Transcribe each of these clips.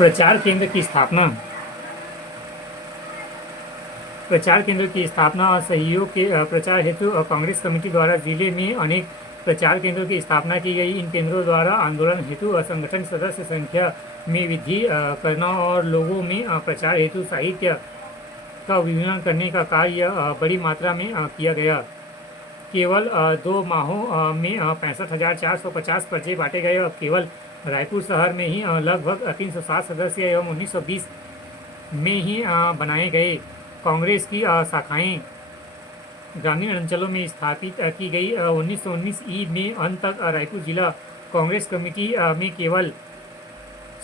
प्रचार केंद्र की स्थापना। प्रचार केंद्र की स्थापना और सहयोग के प्रचार हेतु कांग्रेस कमेटी द्वारा जिले में अनेक प्रचार केंद्रों की स्थापना की गई। इन केंद्रों द्वारा आंदोलन हेतु संगठन सदस्य संख्या में वृद्धि करना और लोगों में प्रचार हेतु साहित्य का वितरण करने का कार्य बड़ी मात्रा में किया गया। केवल 2 माहों में 65,450 पर्चे बांटे गए और केवल रायपुर शहर में ही लगभग 360 सदस्य एवं 1920 में ही बनाए गए। कांग्रेस की शाखाएं ग्रामीण अंचलों में स्थापित की गई। 1919 ई में अंत तक रायपुर जिला कांग्रेस कमेटी में केवल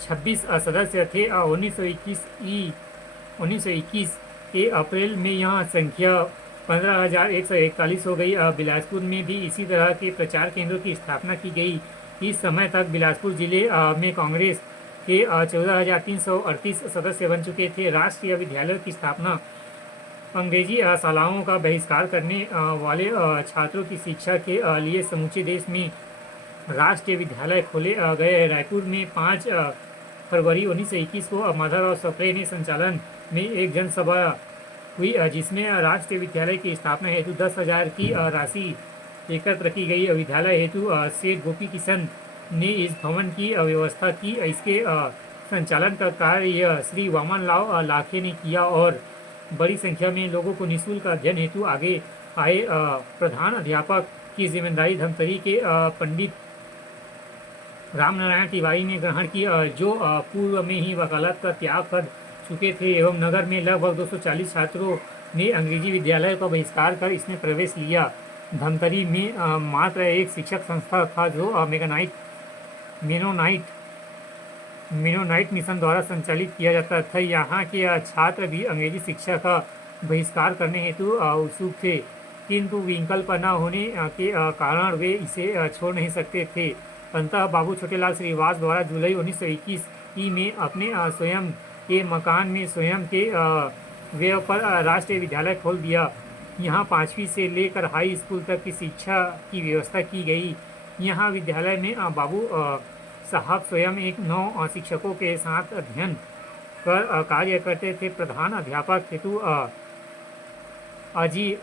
26 सदस्य थे। 1921 के अप्रैल में यह संख्या 15,141 हो गई। बिलासपुर में भी इसी तरह के प्रचार केंद्रों की स्थापना की गई। इस समय तक बिलासपुर जिले में कांग्रेस के 14,338 सदस्य बन चुके थे। राष्ट्रीय विद्यालयों की स्थापना। अंग्रेजी शालाओं का बहिष्कार करने वाले छात्रों की शिक्षा के लिए समूचे देश में राष्ट्रीय विद्यालय खोले गए। रायपुर में 5 फरवरी 1921 को माधवराव सप्रे ने संचालन में एक जनसभा हुई जिसमें राष्ट्रीय विद्यालय की स्थापना हेतु 10,000 की राशि एकत्र की गई। विद्यालय हेतु सेठ गोपी किशन ने इस भवन की व्यवस्था की। इसके संचालन का कार्य श्री वामन राव लाखे ने किया और बड़ी संख्या में लोगों को निःशुल्क अध्ययन हेतु आगे आए। प्रधान अध्यापक की जिम्मेदारी धमतरी के पंडित रामनारायण तिवारी ने ग्रहण की, जो पूर्व में ही वकालत का त्याग कर चुके थे एवं नगर में लगभग 240 छात्रों ने अंग्रेजी विद्यालय का बहिष्कार कर इसमें प्रवेश लिया। धमतरी में मात्र एक शिक्षक संस्था था जो मेनोनाइट मिशन द्वारा संचालित किया जाता था। यहाँ के छात्र भी अंग्रेजी शिक्षा का बहिष्कार करने हेतु उत्सुक थे, किंतु विकल्प न होने के कारण वे इसे छोड़ नहीं सकते थे। अंततः बाबू छोटेलाल श्रीवास द्वारा जुलाई 1921 ई में अपने स्वयं के मकान में स्वयं के व्यय पर राष्ट्रीय विद्यालय खोल दिया। यहाँ 5वीं से लेकर हाई स्कूल तक की शिक्षा की व्यवस्था की गई। यहाँ विद्यालय में बाबू साहब स्वयं एक 9 शिक्षकों के साथ अध्ययन कर कार्य करते थे। प्रधान अध्यापक हेतु अजी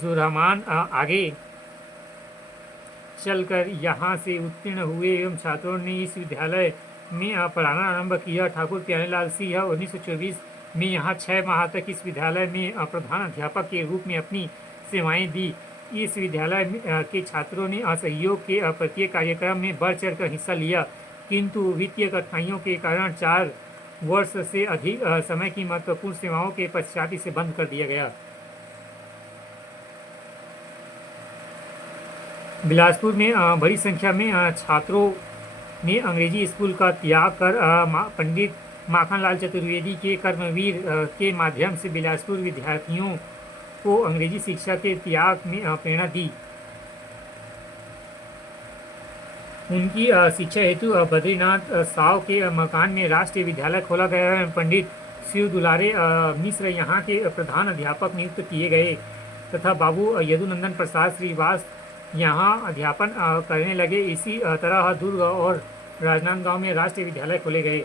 जुरहमान आगे चलकर यहाँ से उत्तीर्ण हुए एवं छात्रों ने इस विद्यालय में पढ़ाना आरंभ किया। ठाकुर प्यारेलाल सिंह 1924 में यहाँ 6 माह तक इस विद्यालय में प्रधान अध्यापक के रूप में अपनी सेवाएं दी। इस विद्यालय के छात्रों ने असहयोग के प्रत्येक कार्यक्रम में बढ़ चढ़कर हिस्सा लिया, किंतु वित्तीय कठिनाइयों के कारण 4 वर्ष से अधिक समय की महत्वपूर्ण सेवाओं के पश्चात इसे बंद कर दिया गया। बिलासपुर में बड़ी संख्या में छात्रों ने अंग्रेजी स्कूल का त्याग कर पंडित माखनलाल चतुर्वेदी के कर्मवीर के माध्यम से बिलासपुर विद्यार्थियों को अंग्रेजी शिक्षा के त्याग में प्रेरणा दी। उनकी शिक्षा हेतु बद्रीनाथ साव के मकान में राष्ट्रीय विद्यालय खोला गया। पंडित शिव दुलारे मिश्र यहाँ के प्रधान अध्यापक नियुक्त किए गए तथा बाबू यदुनंदन प्रसाद श्रीवास यहाँ अध्यापन करने लगे। इसी तरह दुर्ग और राजनांदगांव में राष्ट्रीय विद्यालय खोले गए।